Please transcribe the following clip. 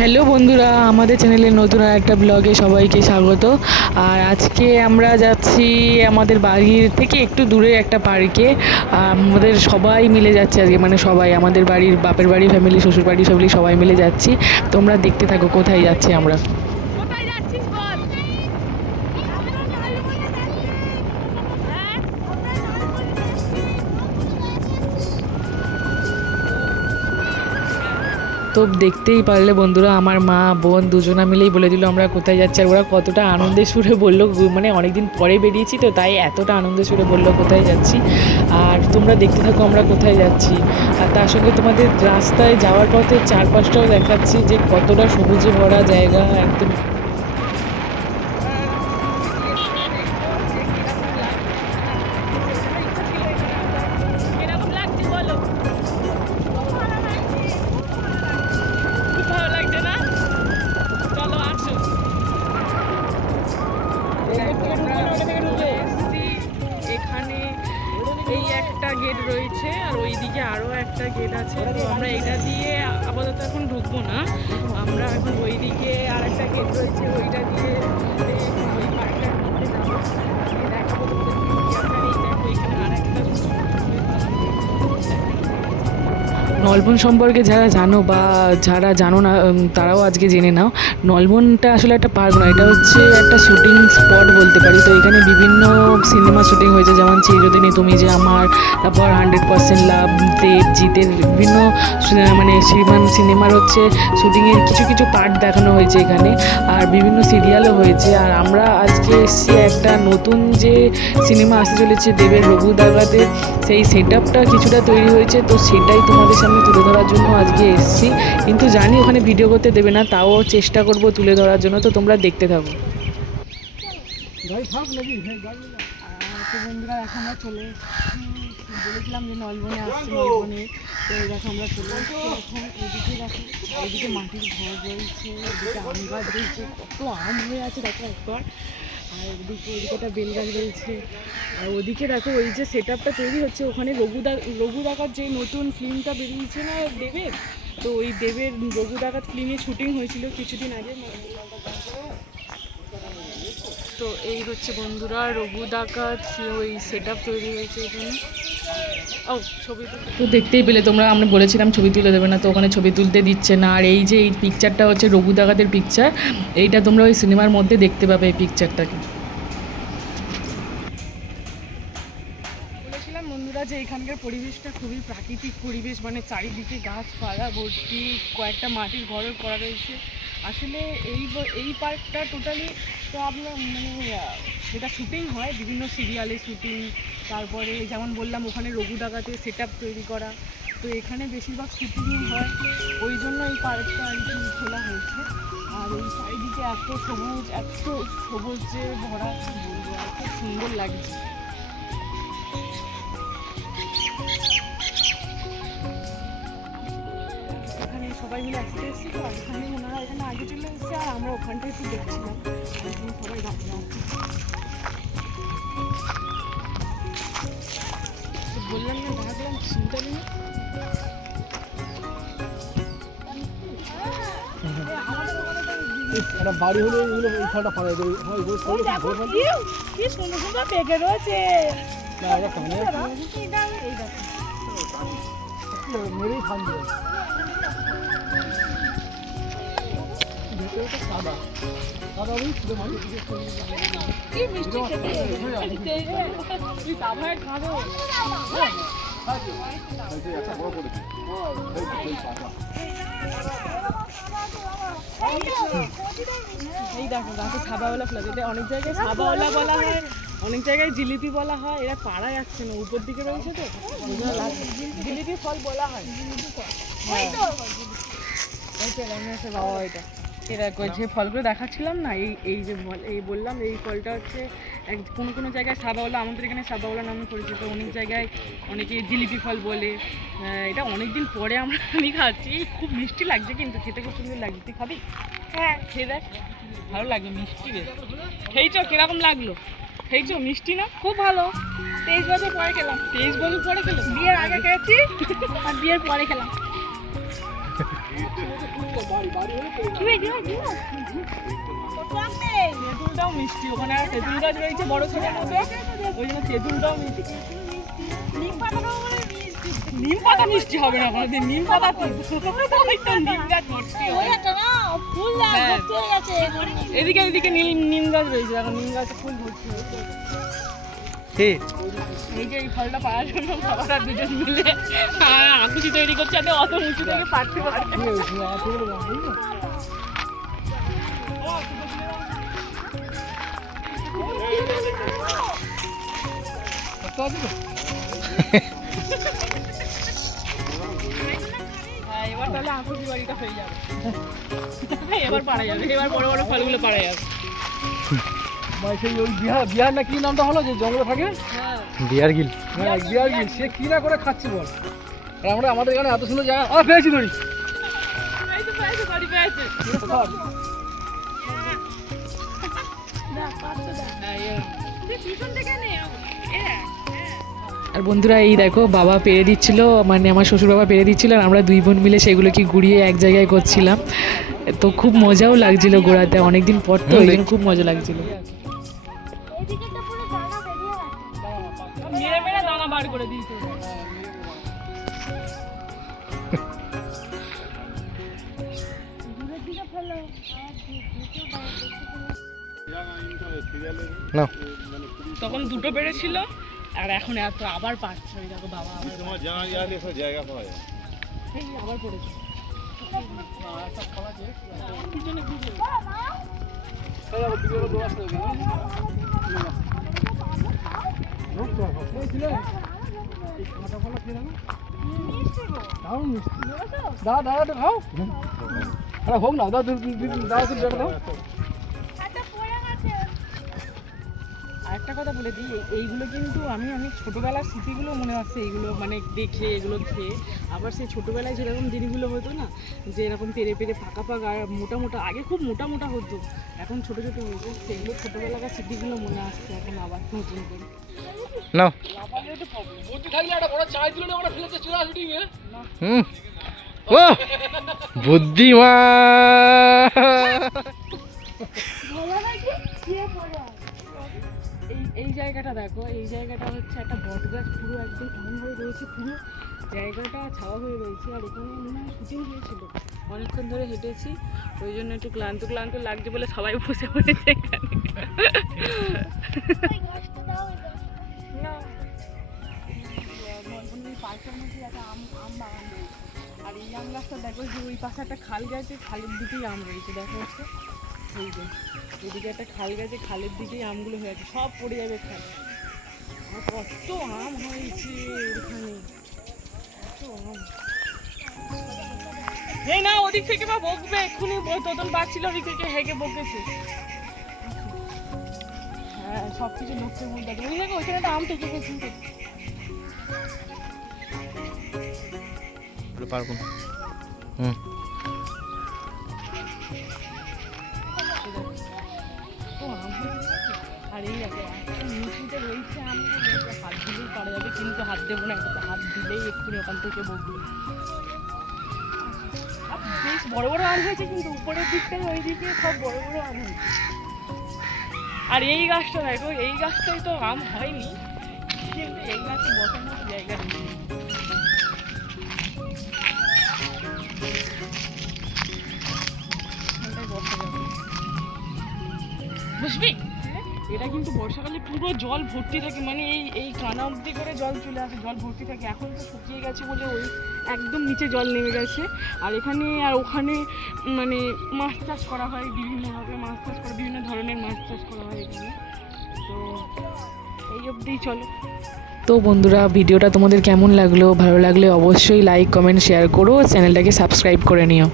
Hello বন্ধুরা, আমাদের চ্যানেলের নতুন একটা ব্লগে সবাইকে স্বাগত। আর আজকে আমরা যাচ্ছি আমাদের বাড়ির থেকে একটু দূরে একটা পার্কে। আমাদের সবাই মিলে যাচ্ছে আজকে, মানে সবাই আমাদের বাড়ির বাপের বাড়ি ফ্যামিলি, শ্বশুর বাড়ি ফ্যামিলি সবাই মিলে যাচ্ছি। তোমরা দেখতে থাকো কোথায় যাচ্ছি আমরা। কোথায় যাচ্ছিস বল? তো দেখতেই পারলে বন্ধুরা, আমার মা বোন দুজনা মিলেই বলে দিল আমরা কোথায় যাচ্ছি। আর ওরা কতটা আনন্দের সুরে বললো, মানে অনেকদিন পরে বেরিয়েছি তো তাই এতটা আনন্দের সুরে বললো কোথায় যাচ্ছি। আর তোমরা দেখতে থাকো আমরা কোথায় যাচ্ছি। আর তার সঙ্গে তোমাদের রাস্তায় যাওয়ার পথে চারপাশটাও দেখাচ্ছি যে কতটা সবুজে ভরা জায়গা একদম। কিরকম লাগছে বলো? খুব ভালো লাগছে না? চলো আসো। এখানে এই একটা গেট রয়েছে আর ওইদিকে আরো একটা গেট আছে। তো আমরা এটা দিয়ে আপাতত এখন ঢুকবো না, আমরা এখন ওইদিকে আর একটা গেট রয়েছে ওইটা দিয়ে ওই পার্কটার মধ্যে যাবো। দিয়ে দেখাবো তোমাদের আপনার এই দেখো এখানে আর একটা নলবন সম্পর্কে যারা জানো বা যারা জানো না তারাও আজকে জেনে নাও। নলবনটা আসলে একটা পার্ক নয়, এটা হচ্ছে একটা শুটিং স্পট বলতে পারি। তো এখানে বিভিন্ন সিনেমা শুটিং হয়েছে, যেমন চিরদিনই তুমি যে আমার, তারপর 100% লাভ, দেব জিতের বিভিন্ন মানে সিনেমার হচ্ছে শুটিংয়ের কিছু কিছু পার্ট দেখানো হয়েছে এখানে। আর বিভিন্ন সিরিয়ালও হয়েছে। আর আমরা আজকে এসেছি একটা নতুন যে সিনেমা আসতে চলেছে দেবের রঘু দাগাতে, সেই সেট আপটা কিছুটা তৈরি হয়েছে। তো সেটাই তোমাদের সামনে তুলে ধরার জন্য আজকে এসেছি। কিন্তু জানি ওখানে ভিডিও করতে দেবে না, তাও চেষ্টা করব তুলে ধরার জন্য। তো তোমরা দেখতে থাকো। তো বন্ধুরা এখন আমরা চলে বলেছিলাম যে নলবনে আসছি, নলবনে। তো দেখো আমরা চলে এসেছি এখন। এইদিকে দেখো, এইদিকে মাটির ঘর রয়েছে, এদিকে আম গাছ রয়েছে, কত আম হয়ে আছে দেখো একবার। আর ওদিকে একটা বেল গাছ রয়েছে। আর ওদিকে দেখো ওই যে সেট আপটা তৈরি হচ্ছে ওখানে রঘু ডাকাত যে নতুন ফিল্মটা বেরিয়েছে না দেবের, তো ওই দেবের রঘু ডাকাত ফিল্মের শুটিং হয়েছিল কিছুদিন আগে। তো এই হচ্ছে বন্ধুরা রঘু ডাকাত ওই সেট আপ তৈরি হয়েছে এখানে। ও ছবি তো দেখতেই পেলে তোমরা, আমরা বলেছিলাম ছবি তুলে দেবে না, তো ওখানে ছবি তুলতে দিচ্ছে না। আর এই যে এই পিকচারটা হচ্ছে রঘু দাগাতের পিকচার, এইটা তোমরা ওই সিনেমার মধ্যে দেখতে পাবে এই পিকচারটাকে। বলেছিলাম বন্ধুরা যে এখানকার পরিবেশটা খুবই প্রাকৃতিক পরিবেশ, মানে চারিদিকে গাছপালা ভর্তি, কয়েকটা মাটির ঘরও করা রয়েছে। আসলে এই পার্কটা টোটালি তো আপনার মানে যেটা শুটিং হয় বিভিন্ন সিরিয়ালে শুটিং, তারপরে যেমন বললাম ওখানে রঘু ডাকাতে সেট আপ তৈরি করা, তো এখানে বেশিরভাগ শুটিংই হয়। ওই জন্য এই পার্কটা আর কি খোলা হয়েছে। আর এই চারিদিকে এত সবুজে ভরা, কি বলবো, এত সুন্দর লাগছে। এখানে সবাই মিলে একসাথে এসেছি, তো এখানে ওনারা এখানে আগে চলে এসেছে আর আমরা ওখানটা একটু দেখছিলাম। এখানে সবাই দাঁড়িয়ে আছে। তো বললাম না ডাকলাম, চিন্তা নেই। বাড়ি হলে এগুলো এই ফলটা ফলাই দেবে। কি সুন্দর সুন্দর পেকে রয়েছে। মেরেই খান দেবে। সাদা সাদা ওই ছিল মানে কি মিষ্টি খেতে, তুই বাবায় খাবো। একটা বড় করেছি এই দেখো গাছে সাবাওয়ালা ফল, এটা অনেক জায়গায় সাবাওয়ালা বলা হয়, অনেক জায়গায় জিলিপি বলা হয়। এরা পাড়া যাচ্ছে না, উপর দিকে রয়েছে তো জিলিপি ফল বলা হয়। বাবা এটা এরা যে ফলগুলো দেখাচ্ছিলাম না, এই যে এই বললাম এই ফলটা হচ্ছে কোনো কোনো জায়গায় সাবাওয়ালা, আমাদের এখানে সাবাওয়ালা নামে পরিচিত, অনেক জায়গায় অনেকে জিলিপি ফল বলে। এটা অনেকদিন পরে আমি খাচ্ছি, খুব মিষ্টি লাগছে কিন্তু খেতে খুব সুন্দর লাগছে। তুই খাবি? হ্যাঁ খেয়ে দেখ, ভালো লাগবে, মিষ্টি বেশ। খেয়েছো কিরকম লাগলো? খেয়েছো মিষ্টি না? খুব ভালো। 23 বছর পরে খেলাম। 23 বছর পরে খেলাম, বিয়ের আগে খেয়েছি আর বিয়ের পরে খেলাম। তেঁতুলটাও মিষ্টি, ওখানে আর তেঁতুল গাছ রয়েছে বড় ছেলের মধ্যে, ওই জন্য তেঁতুলটাও মিষ্টি। নিম পাতা মিষ্টি হবে না কোনোদিন, নিম পাতা তো নিম গাছ ভর্তি হয়। হ্যাঁ। এদিকে এদিকে নিম গাছ রয়েছে, এখন নিম গাছে ফুল ভর্তি হয়েছে। এই যে এই ফলটা পাওয়ার জন্য বাবারা দুজন মিলে আকুচি তৈরি করছে, যাতে অত উঁচু থেকে পারতে পারে। হ্যাঁ, এবার তাহলে আকুচি বাড়িটা হয়ে যাবে, এবার পারা যাবে, এবার বড় বড় ফলগুলো পারা যাবে। সেই ওই বিহার না কি নামটা হলো যে জঙ্গলে থাকে, বিয়ার গিল। হ্যাঁ বিহার গিল, সে কি না করে খাচ্ছে বল। আর আমরা আমাদের এখানে এত সুন্দর জায়গা পেয়েছি ধরি আর বন্ধুরা এই দেখো বাবা পেরে দিচ্ছিল, মানে আমার শ্বশুর বাবা পেরে দিচ্ছিল, আর আমরা দুই বোন মিলে সেগুলোকে গুড়িয়ে এক জায়গায় করছিলাম। তো খুব মজাও লাগছিল ঘোরাতে, অনেকদিন পর তো ওই জন্য খুব মজা লাগছিল। মেরে মেরে দানা বার করে দিয়েছে। না তখন দুটো বেড়েছিল, আর এখন এত আবার পাচ্ছে। ওই দেখো বাবা আবার জায়গা পাওয়া যায়। এই আবার পড়েছে। পিছনে ঘুরে। দাদা তো খাও, আরে হোক না দাদা, দাদা তুমি দাও। আরেকটা কথা বলে দিই, এইগুলো কিন্তু আমি ছোটোবেলার স্মৃতিগুলো মনে আসছে, এইগুলো মানে দেখে এগুলো খেয়ে। আবার সেই ছোটোবেলায় যেরকম দিনগুলো হতো না, যে এরকম পেরে পেরে পাকা পাকা আর মোটা মোটা, আগে খুব মোটা মোটা হতো, এখন ছোটো ছোটো হয়েছে, সেগুলো ছোটোবেলাকার স্মৃতিগুলো মনে আসছে এখন আবার নতুন করে। না বুদ্ধি থাকলে একটা বড় চাই দিল না, ওরা ফেলেছে চুরা শুটিং এ। ও বুদ্ধিমান। এই জায়গাটা দেখো, এই জায়গাটা হচ্ছে একটা বট গাছ, পুরো একদম এমন হয়ে রয়েছে, পুরো জায়গাটা ছাওয়া হয়ে রয়েছে। আর এখানে মনে হয় শুটিং হয়েছিল, অনেকক্ষণ ধরে হেঁটেছি, ওই জন্য একটু ক্লান্ত ক্লান্ত লাগছে বলে সবাই বসে পড়েছে এখানে। না, পার্কের মধ্যে একটা আম বাগান রয়েছে, আর এই আম গাছটা দেখো যে ওই পাশে একটা খাল গেছে, খালের দিকেই আম রয়েছে, দেখো হচ্ছে এই যে এদিকে একটা খাল গেছে, খালের দিকেই আমগুলো হয়ে আছে, সব পড়ে যাবে খালে। আর কত আম হয়েছে এখানে, কত আম। এই না ওদিক থেকে বা বকবে, এক্ষুনি তোতন বাচ্ছিল, ওদিক থেকে হেগে বকেছে। হ্যাঁ, সব কিছু লোকের মধ্যে ওই দেখো, ওইখানে একটা আম টেকে গেছে। পারবো না। আর এই দেখো নিচুতে রয়েছে, আমি হাত দিলেই পারা যাবে, কিন্তু হাত দেবো না, একটা হাত দিলেই এক্ষুনি ওখান থেকে বকবে। বেশ বড় বড় আম হয়েছে, কিন্তু উপরের দিকটাই ওই দিকে সব বড় বড় আম হয়েছে। আর এই গাছটা দেখো, এই গাছটাই তো আম হয়নি, কিন্তু এই গাছে বসার মতো জায়গা নেই। বুঝবি, এটা কিন্তু বর্ষাকালে পুরো জল ভর্তি থাকে, মানে এই কানা অবধি করে জল চলে আসে, জল ভর্তি থাকে। এখন তো শুকিয়ে গেছে বলে ওই একদম নিচে জল নেমে গেছে। আর এখানে আর ওখানে মানে মাছ চাষ করা হয়, বিভিন্নভাবে মাছ চাষ করা, বিভিন্ন ধরনের মাছ চাষ করা হয় এখানে। তো এই অবধিই চলো। তো বন্ধুরা ভিডিওটা তোমাদের কেমন লাগলো, ভালো লাগলে অবশ্যই লাইক কমেন্ট শেয়ার করো, চ্যানেলটাকে সাবস্ক্রাইব করে নিও।